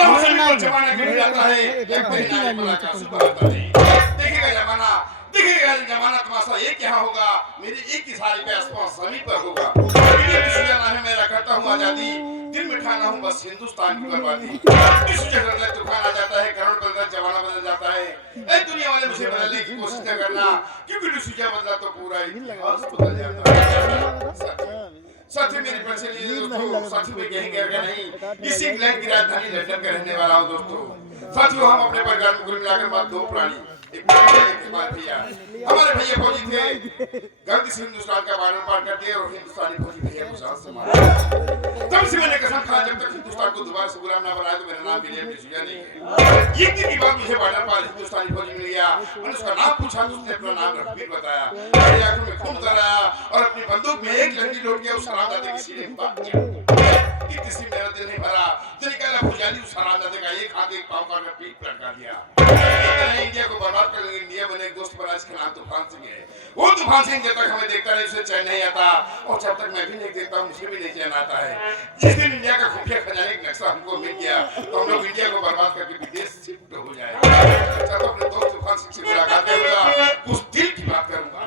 हम सभी को जमाना गिर जाता है, एक महीना में का सुबह आता है। देखेगा जमाना तमाशा एक यहाँ होगा, मेरी एक की सारी पे आसमान जमीन पर होगा। इसी जाना है मेरा करता हूँ आजादी, दिल में ठाना हूँ बस हिंदुस्तान की बर्बादी। इस जगह में तूफान आ जाता है, करोड़ बदलता जमाना बदल जाता है। ए दुनिया वाले मुझे बदलने की कोशिश न करना, क्योंकि डिसीजन बदला तो पूरा इतिहास बदल जाता है। साथी मेरी परिचय लिए दोस्तों, साथी में कहीं गया नहीं, इसी इंग्लैंड की राजधानी लंदन का रहने वाला हूँ दोस्तों। साथियों हम अपने परिवार में कुल मिलाकर बात दो प्राणी, एक भैया, हमारे भैया फौजी थे, गलती से हिंदुस्तान का बॉर्डर पार कर दिया और हिंदुस्तानी फौजी भैया को साथ से मारा। तब से मैंने कसम खाया जब तक हिंदुस्तान को दोबारा से गुलाम ना बनाए तो मेरा नाम विलियम डिसूजा नहीं है। एक दिन की बात मुझे बॉर्डर पार हिंदुस्तानी फौजी मिल गया, मैंने उसका नाम पूछा तो उसने अपना नाम रघुवीर बताया। मेरी आंखों में खून उतर आया और अपनी बंदूक में एक लंगी लोट के उस हरामजादे की सीने में दाग दिया। किसी मेरा दिल नहीं भरा, दिल का फुजाली उस हरामजादे का एक हाथ एक पांव काट पीठ पर लटका दिया। इंडिया को बर्बाद कर देंगे, इंडिया बने एक दोस्त बना जिसका नाम तूफान सिंह है। वो तूफान सिंह जब तक हमें देखता नहीं उसे चैन नहीं आता, और जब तक मैं भी नहीं देखता मुझे भी नहीं चैन आता है। जिस दिन इंडिया का खुफिया खजाने का नक्शा हमको मिल गया तो हम लोग इंडिया को बर्बाद करके विदेश शिफ्ट हो जाए। जब अपने दोस्त तूफान सिंह से मुलाकात करूंगा, उस दिल की बात करूंगा।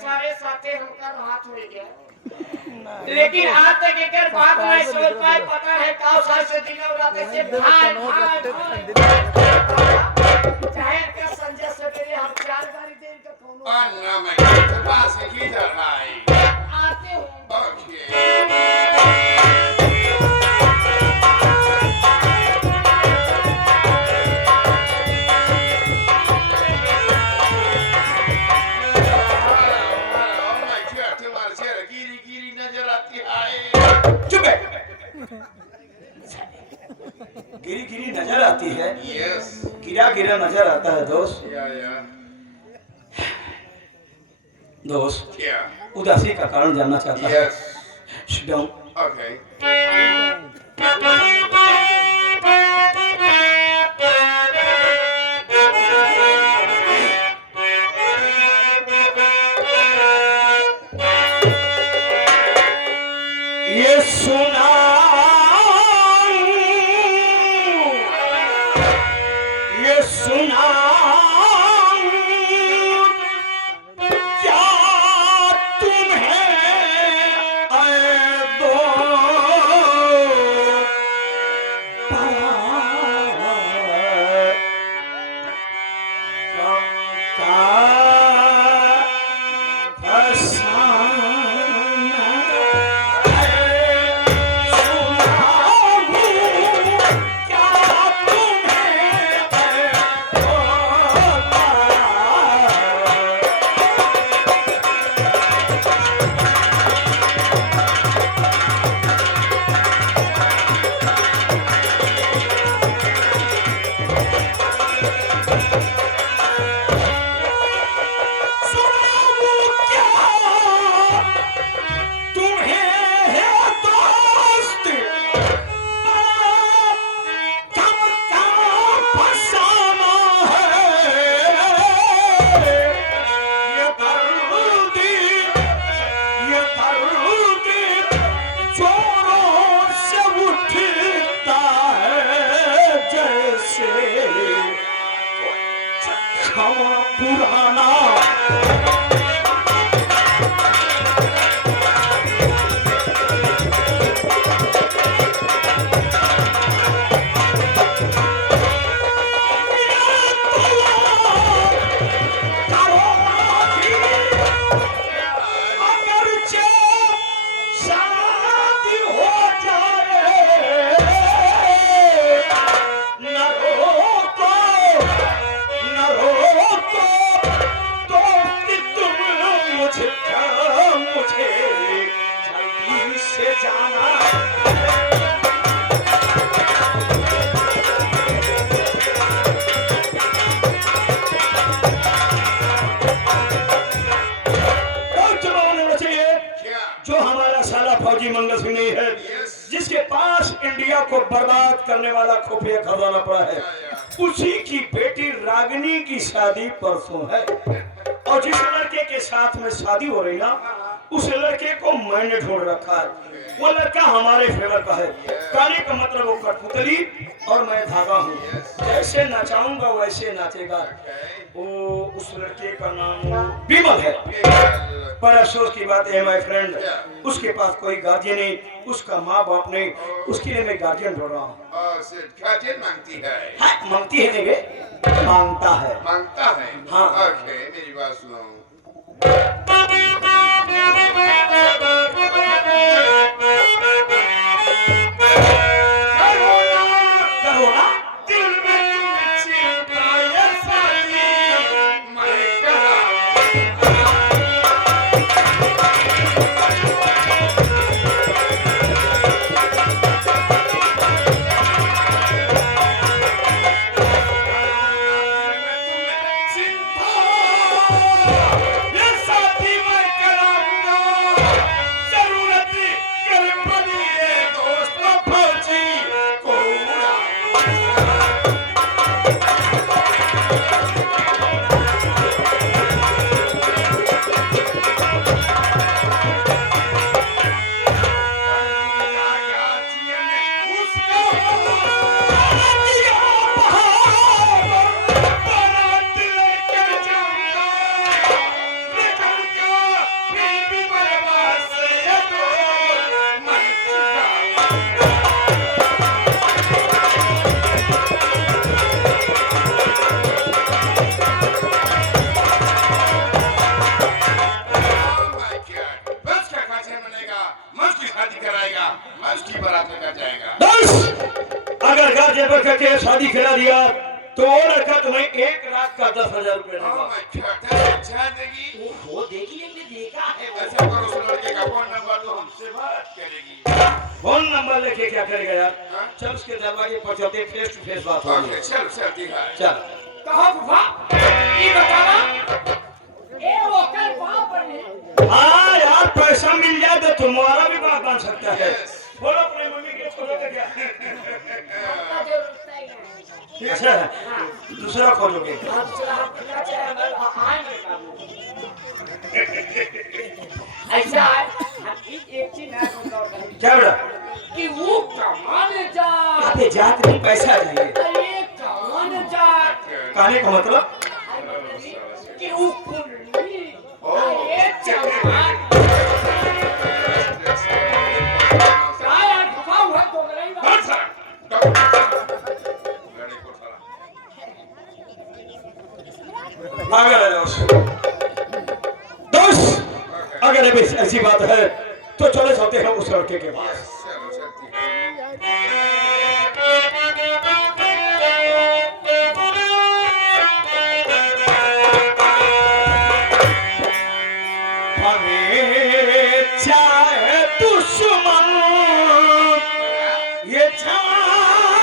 सारे साथे होकर हाथ में गया, लेकिन आज तक एक बात नहीं सोच पाए। पता है काउ साल से दिन और रात से भाई भाई चाहे क्या संजय सवेरे हम 4 गाड़ी देर का कोनो अन्ना मैं के पास किधर भाई आते हो। गिरी गिरी नजर आती है, यस गिरा गिरा नजर आता है दोस्त। या दोस्त क्या उदासी का कारण जानना चाहता है। Yes Sit down. ओके ये सुना ये सुना क्या तुम्हें ऐ दो इंडिया को बर्बाद करने वाला खुफिया खजाना पड़ा है। उसी की बेटी रागिनी की शादी परसों है और जिस लड़के के साथ में शादी हो रही ना उस लड़के को मैंने ढूंढ रखा है। वो लड़का हमारे फेवर का है। कहने का मतलब वो कठपुतली और मैं धागा हूँ। जैसे नचाऊंगा वैसे नाचेगा। वो उस लड़के का नाम विमल है। पर अफसोस की बात है माय फ्रेंड, उसके पास कोई गार्जियन नहीं, उसका माँ बाप नहीं। उसके लिए मैं गार्जियन ढूंढ रहा हूँ। गार्जियन मांगती है। हाँ, मांगती है नहीं बे, मांगता है। मांगता है। हाँ। ओके, मेरी बात सुनो। करोना दिल में तुम चिंता ये सारी मैं कहा। अगर गार्जियन पर करके शादी करा दिया तो वो लड़का तुम्हें 1 लाख का 10,000 रुपए देगा। वो देखिए हमने देखा है वो। ऐसा करो, उस लड़के का फोन नंबर दो, हमसे बात करेगी। फोन नंबर लेके क्या करेगा यार? हाँ? चल उसके दरवाजे पर चलते, फेस टू फेस बात होगी। ओके, चल चलती है। चल कहो बुआ, ये बताना ए वो कल वहां पर है। हाँ यार, पैसा मिल जाए तो तुम्हारा भी बात बन सकता है। Yes. बोलो अपने मम्मी के खोलोगे क्या? आपका जो रुकता ही नहीं। अच्छा है, दूसरा खोलोगे। आप चला आपका चाहे बल आएंगे काम। ऐसा है, एक चीज है बताओ क्या बेटा? कि वो कमाने जा। अबे जात नहीं, पैसा चाहिए। ये कमाने जा। कहने का मतलब कि वो कुंडली। ये चमार। काय गुफा हुआ तो गई बात। अगर दोस्त अगर अभी ऐसी बात है तो चले चलते हैं उस लड़के के पास। हमें चाहे दुश्मन ये जाना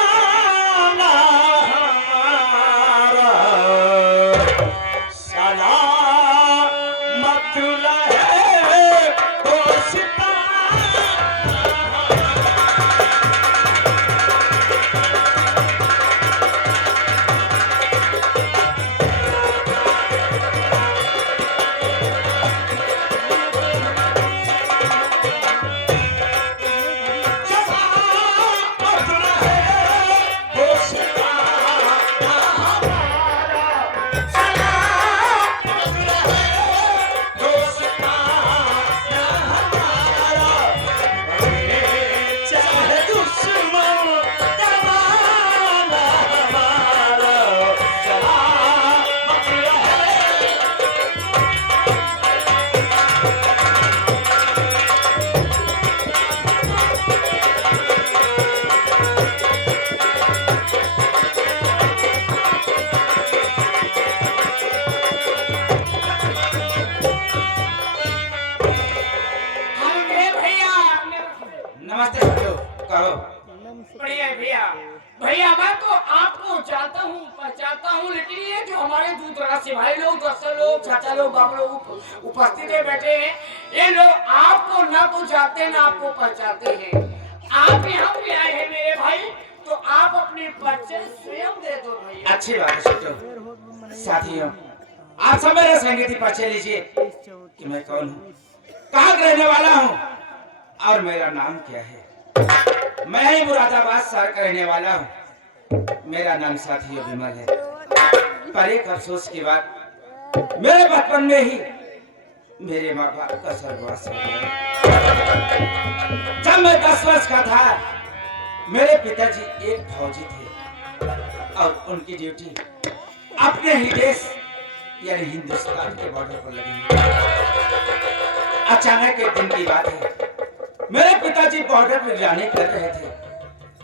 हमारा सलामत रहे दोस्ता। नमस्ते बच्चों, कहो। बढ़िया है भैया। भैया मैं तो आपको जानता हूँ, पहचानता हूँ, लेकिन ये जो हमारे दूर दराज से भाई लोग, दोस्त लोग, चाचा लोग, बाप लोग उपस्थित है बैठे हैं, ये लोग आपको ना तो जानते ना आपको पहचानते हैं। आप यहाँ पे आए हैं अच्छी बात है छोटू। साथियों, आप सब मेरे संगीत पर परिचय लीजिए कि मैं कौन हूँ, कहाँ का रहने वाला हूँ और मेरा नाम क्या है। मैं ही मुरादाबाद शहर का रहने वाला हूँ। मेरा नाम साथियों विमल है। पर एक अफसोस की बात, मेरे बचपन में ही मेरे माँ बाप का स्वर्गवास हो गया। जब मैं 10 वर्ष का था, मेरे पिताजी एक फौजी थे और उनकी ड्यूटी अपने ही देश यानी हिंदुस्तान के बॉर्डर पर लगी। अचानक एक दिन की बात है, मेरे पिताजी बॉर्डर पर निगरानी कर रहे थे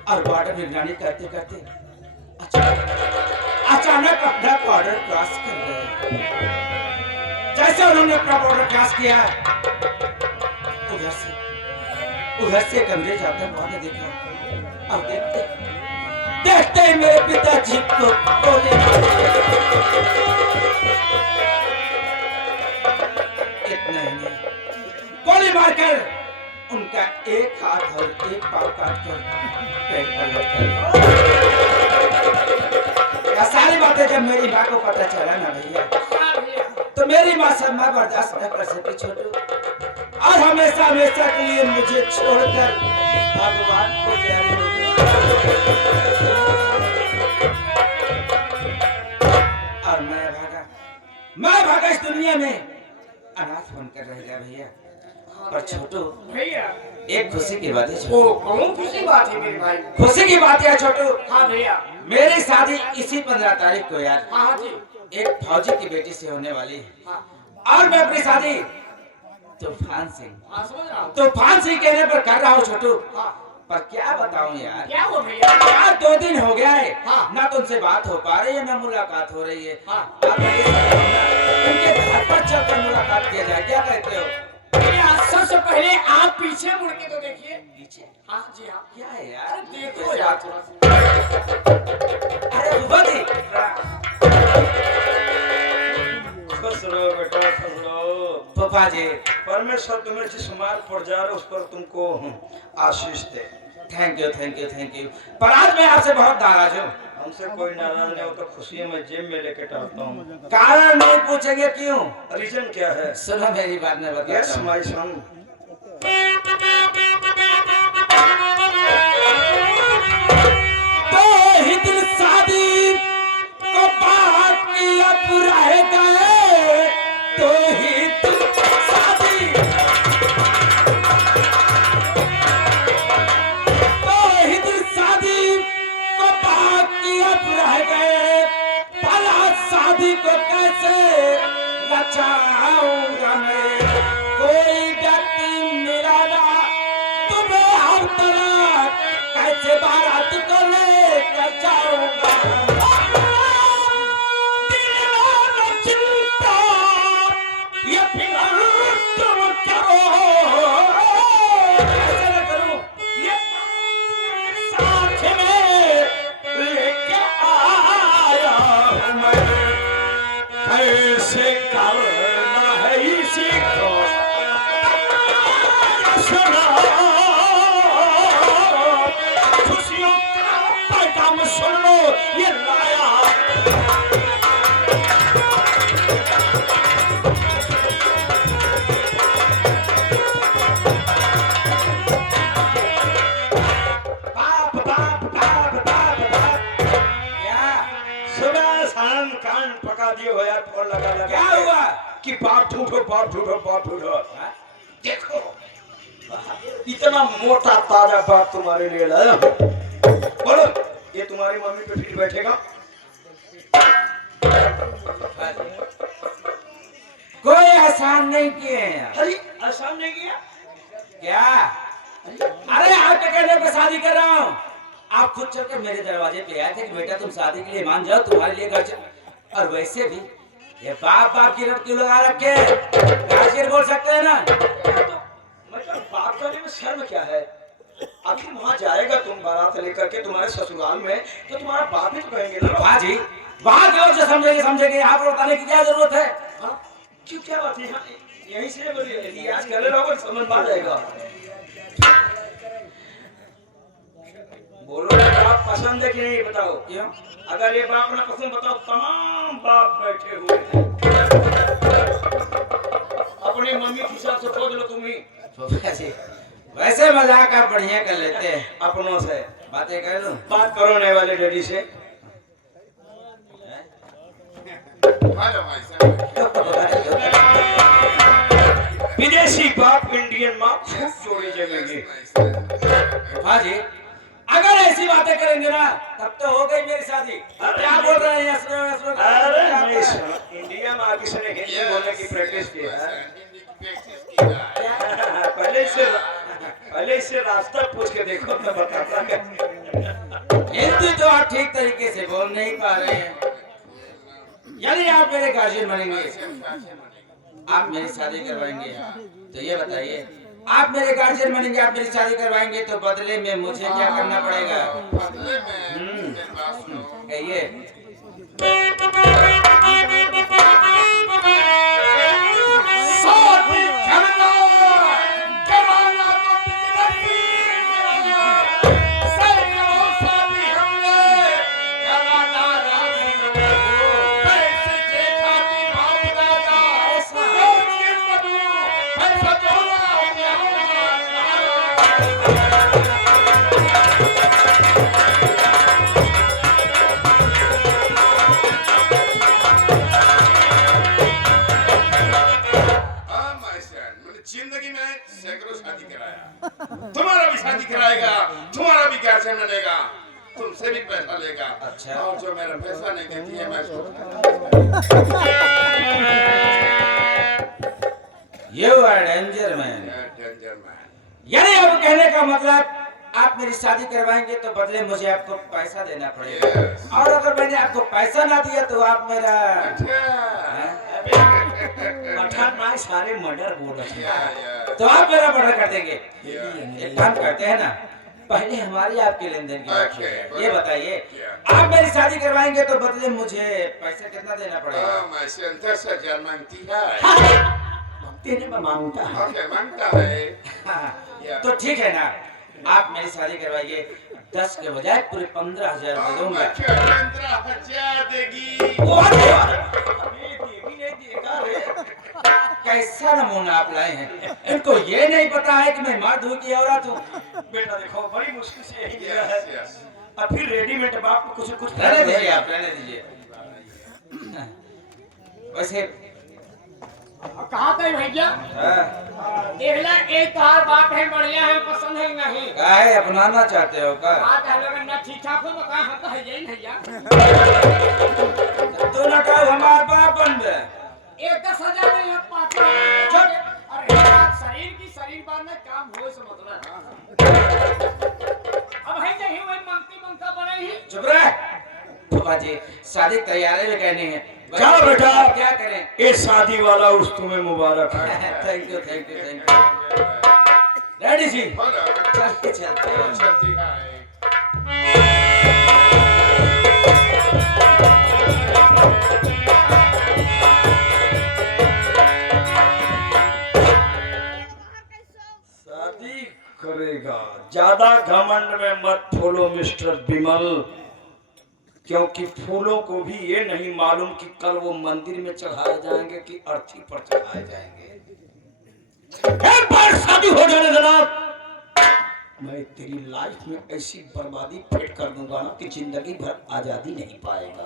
और बॉर्डर निगरानी करते करते अचानक अपना बॉर्डर क्रॉस कर गए। जैसे उन्होंने अपना बॉर्डर क्रॉस किया, उधर से एक अंग्रेज आता बॉर्डर देखा और देखते ही मेरे पिताजी को गोली मार इतना ही नहीं, गोली मारकर उनका एक हाथ और एक पांव काटकर पेट पर लटका दिया। सारी बातें जब मेरी माँ को पता चला ना भैया, तो मेरी माँ सदमा बर्दाश्त न कर सकी छोटू, और हमेशा हमेशा के लिए मुझे छोड़कर भगवान को प्यारी हो गई। और मैं भागा इस दुनिया में अनाथ बनकर रह गया भैया। पर छोटू भैया, एक खुशी की बात है। वो कौन खुशी बात है मेरे भाई? खुशी की बात है छोटू, हाँ भैया, मेरी शादी इसी 15 तारीख को यार हाँ जी, एक फौजी की बेटी से होने वाली है। हाँ और मैं अपनी शादी तूफान सिंह हाँ समझ रहा हूँ। तूफान सिंह कहने पर कर रहा हूँ छोटू। हाँ पर क्या बताऊं यार, क्या हुआ भैया? यार 2 दिन हो गया है, हाँ। ना तो उनसे बात हो पा रही है ना मुलाकात हो रही है। हाँ। अब मैं ये सोच रहा हूं ना, उनके घर पर चलकर मुलाकात किया जाए, क्या कहते हो? भैया, सबसे पहले आप पीछे मुड़ के तो देखिए। पीछे हाँ जी हाँ, क्या है यार? देखो यार थोड़ा सा। अरे बुआ जी, खुश रहो बेटा, खुश रहो। पापा जी, परमेश्वर तुम्हें जिस मार्ग पर जा रहे हो उस पर तुमको आशीष दे। Thank you. पर आज मैं आपसे बहुत नाराज हूँ। हमसे कोई नाराज नहीं हो तो खुशी में जेब में लेके टहलता हूँ। कारण नहीं पूछेंगे क्यों? रीजन क्या है? सुनो मेरी बात, मैं बताता यस हूँ। My son. तो ही दिल शादी को बात किया रह गए, तो ही दिल शादी, तो ही दिल शादी को बात किया रह गए। भला शादी को कैसे रचाऊंगा मैं? कोई व्यक्ति मिला ना तुम्हें हर तरह, कैसे बारात को लेकर जाऊंगा? दिल में चिंता ये फिक्र तुम करो, कैसे न करूं? ये साथ में लेके आया हूं मैं, कैसे करना है इसी को सुनो। खुशियों का पैगाम सुन लो, ये लाया। बाप बाप बाप बाप बाप, क्या सुबह शाम कान पका दिए हो यार, फोन लगा लगा क्या के। हुआ? कि बाप ढूंढो बाप ढूंढो बाप ढूंढो। हाँ? देखो इतना मोटा ताजा बाप तुम्हारे लिए लाया हूं। बोलो, ये तुम्हारी मम्मी पे फिर बैठेगा? कोई आसान नहीं किए हैं यार। अरे आसान नहीं किया। क्या? अरे आपके कहने पे शादी कर रहा हूँ। आप खुद चल के मेरे दरवाजे पे आए थे कि बेटा तुम शादी के लिए मान जाओ, तुम्हारे लिए घर चल। और वैसे भी ये बाप बाप की रट क्यों लगा रखे? गाजियर बोल सकते हैं ना? मतलब बाप करने में शर्म क्या है? आखिर वहाँ जाएगा तुम बारात लेकर के तुम्हारे ससुराल में, तो तुम्हारा बाप ही तो कहेंगे ना। हाँ जी, वहाँ के लोग जो समझेंगे, यहाँ पर बताने की क्या जरूरत है? हाँ? क्यों, क्या बात है? हाँ, यहीं से बोलिए, लिहाज कर रहे समझ में आ जाएगा। बोलो बाप पसंद है कि नहीं बताओ? क्यों? अगर ये बाप ना पसंद बताओ, तमाम बाप बैठे हुए हैं। अपनी मम्मी के हिसाब से खोज लो तुम ही। फूफा जी वैसे मजाक आप बढ़िया कर लेते हैं। अपनों से बातें कर लूं? बात करो नए वाले डैडी से। हेलो भाई साहब। विदेशी बाप इंडियन माँ खूब जोड़ी जमेंगे। फूफा जी अगर ऐसी बातें करेंगे ना तब तो हो गई मेरी शादी। क्या बोल रहे हैं असरो असरो? अरे नहीं, इंडिया में आके सने हिंदी बोलने की प्रैक्टिस की है। हिंदी की प्रैक्टिस की है। पहले इससे रास्ता पूछ के देखो तो बताता है। हिंदी तो आप ठीक तरीके से बोल नहीं पा रहे हैं। यदि आप मेरे गार्जियन बनेंगे, आप मेरी शादी करवाएंगे, तो ये बताइए आप मेरे गार्जियन बनेंगे, आप मेरी शादी करवाएंगे तो बदले में मुझे क्या करना पड़ेगा? बदले में मेरे पास लो। कहिए। शादी करना कराना तो बिगड़ती मेरा। सैकड़ों शादी हमने कराना राजी हो। पैसे के खातिर बाप दादा रोज ये बनू पैसा जोड़ा जिंदगी में सैकड़ों शादी कराया। तुम्हारा भी शादी कराएगा, तुम्हारा भी गार्जियन बनेगा, तुमसे भी पैसा लेगा। अच्छा। और जो मेरा पैसा नहीं देती है मैं उसको You are danger man। Danger man. यानी अब कहने का मतलब आप मेरी शादी करवाएंगे तो बदले मुझे आपको पैसा देना पड़ेगा। Yes। और अगर मैंने आपको पैसा ना दिया तो आप मेरा पठान माँ सारे मर्डर बोल रहे हैं। तो आप मेरा मर्डर कर देंगे। एक काम करते हैं ना, पहले हमारी आपके लेन देन की बात Okay। है। ये बताइए आप मेरी शादी करवाएंगे तो बदले मुझे पैसा कितना देना पड़ेगा? मैं सेंटर से जन मांगती है। तेरे में मांगता है। ओके मांगता है। हाँ, तो ठीक है ना, आप मेरी शादी करवाइए, 10 के बजाय पूरे 15,000 दे दूंगा। 15,000 देगी। कैसा नमूना आप लाए हैं? इनको ये नहीं पता है कि मैं माँ धू की औरत हूँ। बेटा देखो बड़ी मुश्किल से यही मिला Yes, है। yes। अब फिर रेडीमेड बाप को कुछ कुछ रहने दीजिए, आप रहने दीजिए। वैसे कहा गए भैया? देखला एक तार बाप है, बढ़िया है, पसंद है नहीं? काहे अपनाना चाहते हो का? बात है लोग ना ठीक ठाक हो तो कहा हता है यही भैया। तू ना कहो हमारा बाप बन बे। एक 10,000 में यहाँ 5,000। अरे बात शरीर बात में काम हो से मतलब। अब है नहीं हुए मंगता बने ही। चुप रह। फूफा जी शादी तैयारी में कहनी है। जाओ बेटा। क्या करें? ये शादी वाला उर्स तुम्हें मुबारक है। Thank you thank you thank you. Daddy ji बोलो। चलते चलते हैं। चलती है। शादी करेगा, ज्यादा घमंड में मत फूलो मिस्टर विमल, क्योंकि फूलों को भी ये नहीं मालूम कि कल वो मंदिर में चढ़ाए जाएंगे कि अर्थी पर चढ़ाए जाएंगे। एक बार शादी हो जाने देना, मैं तेरी लाइफ में ऐसी बर्बादी फेंट कर दूंगा ना कि जिंदगी भर आजादी नहीं पाएगा।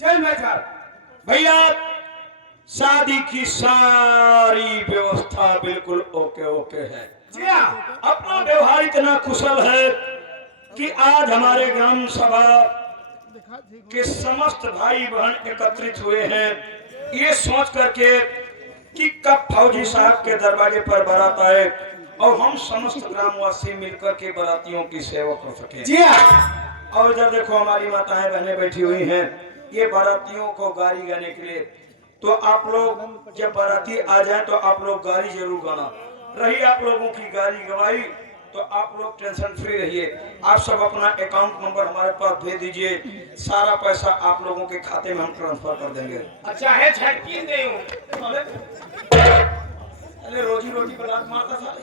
चल मैं साहब। भैया शादी की सारी व्यवस्था बिल्कुल ओके ओके है। जी हाँ। अपना व्यवहार इतना कुशल है कि आज हमारे ग्राम सभा के समस्त भाई बहन एकत्रित हुए हैं ये सोच करके कि कब फौजी साहब के दरवाजे पर बारात आए और हम समस्त ग्रामवासी मिलकर के बारातियों की सेवा कर सके। जी हाँ। और इधर देखो हमारी माताएं बहनें बैठी हुई हैं, ये बारातियों को गाड़ी गाने के लिए। तो आप लोग जब बाराती आ जाए तो आप लोग गाड़ी जरूर गाना। रही आप लोगों की गाड़ी गवाई तो आप लोग टेंशन फ्री रहिए। आप सब अपना अकाउंट नंबर हमारे पास भेज दीजिए, सारा पैसा आप लोगों के खाते में हम ट्रांसफर कर देंगे। अच्छा है झटकी दे अरे रोजी रोटी पर लात मारता साले।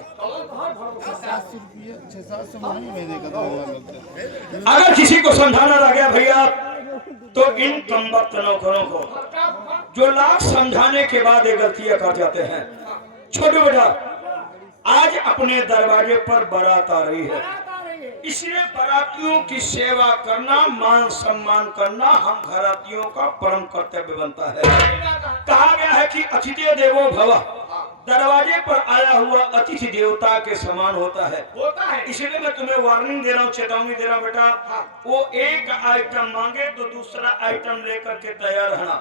अगर किसी को समझाना रह गया भैया तो इन कमबख्त नौकरों को जो लाख समझाने के बाद ये गलतियां कर जाते हैं। छोटे बेटा आज अपने दरवाजे पर बारात आ रही है, इसलिए बारातियों की सेवा करना, मान सम्मान करना हम घरातियों का परम कर्तव्य बनता है। कहा गया है कि अतिथि देवो भव, दरवाजे पर आया हुआ अतिथि देवता के समान होता है। इसलिए मैं तुम्हें वार्निंग दे रहा हूँ, चेतावनी दे रहा हूँ बेटा, वो एक आइटम मांगे तो दूसरा आइटम लेकर के तैयार रहना,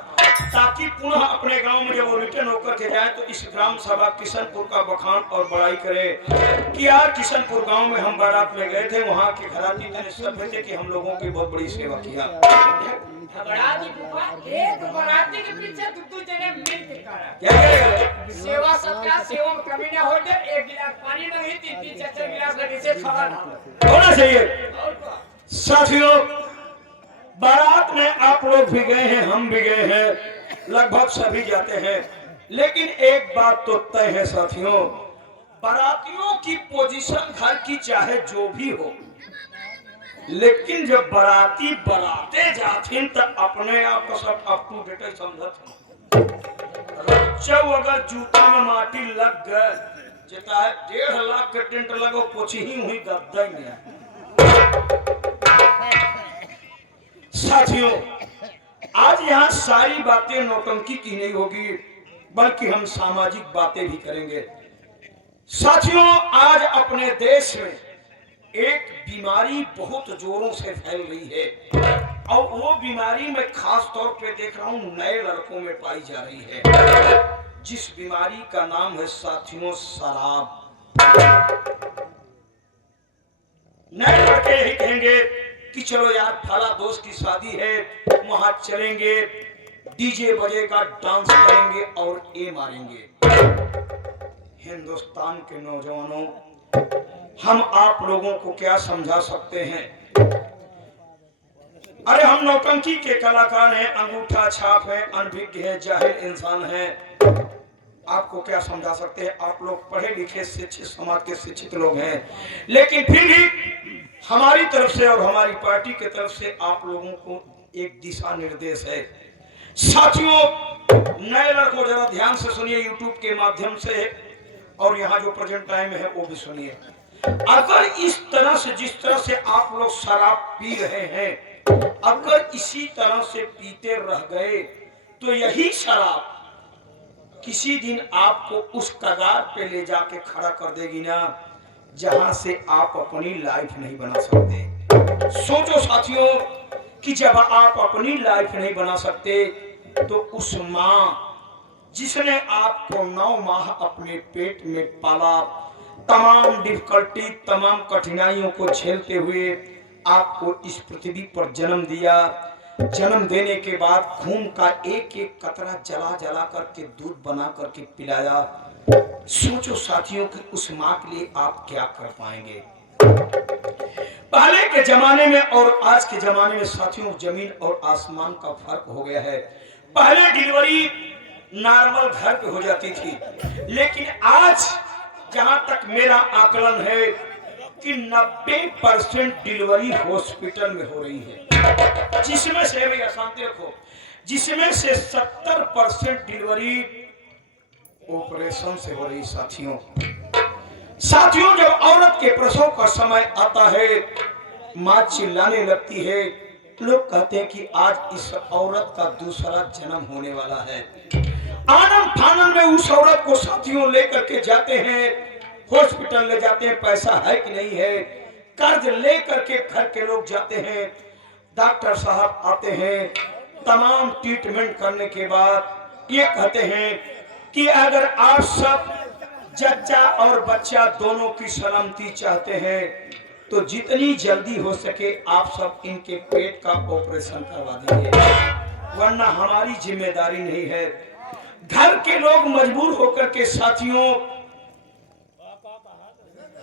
ताकि पुनः अपने गांव में जब वो रिटर्न होकर के जाए तो इस ग्राम सभा किशनपुर का बखान और बड़ाई करे कि यार किशनपुर गांव में हम बारात में गए थे, वहाँ के घराती इतने सभ्य थे कि हम लोगों की बहुत बड़ी सेवा किया। एक बराती के पीछे दो जने मिल के करा क्या सेवा सबका सेवा में कमी ना हो जाए। एक गिलास पानी नहीं, तीन चार गिलास लगे से खबर होना चाहिए। साथियों बारात में आप लोग भी गए हैं, हम भी गए हैं, लगभग सभी जाते हैं, लेकिन एक बात तो तय है साथियों, बारातियों की पोजीशन घर की चाहे जो भी हो, लेकिन जब बाराती बराते जाथिन तो अपने आप को सब अप टू डेट समझत। जब अगर जूता में माटी लग गए जेता है 1.5 लाख के टेंट लगो पोछी ही हुई गद्दा ही नहीं। साथियों आज यहाँ सारी बातें नौटंकी की नहीं होगी, बल्कि हम सामाजिक बातें भी करेंगे। साथियों आज अपने देश में एक बीमारी बहुत जोरों से फैल रही है और वो बीमारी मैं खास तौर पे देख रहा हूँ नए लड़कों में पाई जा रही है, जिस बीमारी का नाम है साथियों शराब। नए लड़के ही कहेंगे कि चलो यार फला दोस्त की शादी है, वहां चलेंगे, डीजे बजेगा, डांस करेंगे और ए मारेंगे। हिंदुस्तान के नौजवानों हम आप लोगों को क्या समझा सकते हैं? अरे हम नौटंकी के कलाकार हैं, अंगूठा छाप हैं, अनभिज्ञ हैं, जाहिल इंसान हैं, आपको क्या समझा सकते हैं? आप लोग पढ़े लिखे शिक्षित समाज के शिक्षित लोग हैं, लेकिन फिर भी हमारी तरफ से और हमारी पार्टी की तरफ से आप लोगों को एक दिशा निर्देश है। साथियों नए लड़कों जरा ध्यान से सुनिए, यूट्यूब के माध्यम से और यहाँ जो प्रेजेंट टाइम है वो भी सुनिए। अगर इस तरह से जिस तरह से आप लोग शराब पी रहे हैं, अगर इसी तरह से पीते रह गए तो यही शराब किसी दिन आपको उस कगार पे ले जाके खड़ा कर देगी ना, जहां से आप अपनी लाइफ नहीं बना सकते। सोचो साथियों कि जब आप अपनी लाइफ नहीं बना सकते तो उस माँ जिसने आपको 9 माह अपने पेट में पाला, तमाम डिफिकल्टी, तमाम कठिनाइयों को झेलते हुए आपको इस पृथ्वी पर जन्म दिया, जन्म देने के बाद खून का एक एक कतरा जला जला करके दूध बना करके पिलाया। सोचो साथियों कि उस माँ के लिए आप क्या कर पाएंगे। पहले के जमाने में और आज के जमाने में साथियों जमीन और आसमान का फर्क हो गया है। पहले डिलीवरी नॉर्मल घर पे हो जाती थी, लेकिन आज जहां तक मेरा आकलन है कि 90% डिलीवरी हॉस्पिटल में हो रही है, जिसमें से भैया शांति रखो, जिसमें से 70% डिलीवरी ऑपरेशन से हो रही। साथियों जब औरत के प्रसव का समय आता है, माँ चिल्लाने लगती है, लोग कहते हैं कि आज इस औरत का दूसरा जन्म होने वाला है। आनंद फानन में उस औरत को साथियों लेकर के जाते हैं, हॉस्पिटल ले जाते हैं, पैसा है कि नहीं है, कर्ज लेकर के घर के लोग जाते हैं, डॉक्टर साहब आते हैं, तमाम ट्रीटमेंट करने के बाद ये कहते हैं कि अगर आप सब जच्चा और बच्चा दोनों की सलामती चाहते हैं तो जितनी जल्दी हो सके आप सब इनके पेट का ऑपरेशन करवा दीजिए। वरना हमारी जिम्मेदारी नहीं है। घर के लोग मजबूर होकर के साथियों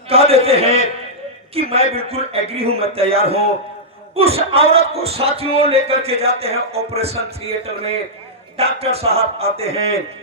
कह देते हैं कि मैं बिल्कुल एग्री हूं, मैं तैयार हूं। उस औरत को साथियों लेकर के जाते हैं ऑपरेशन थिएटर में। डॉक्टर साहब आते हैं,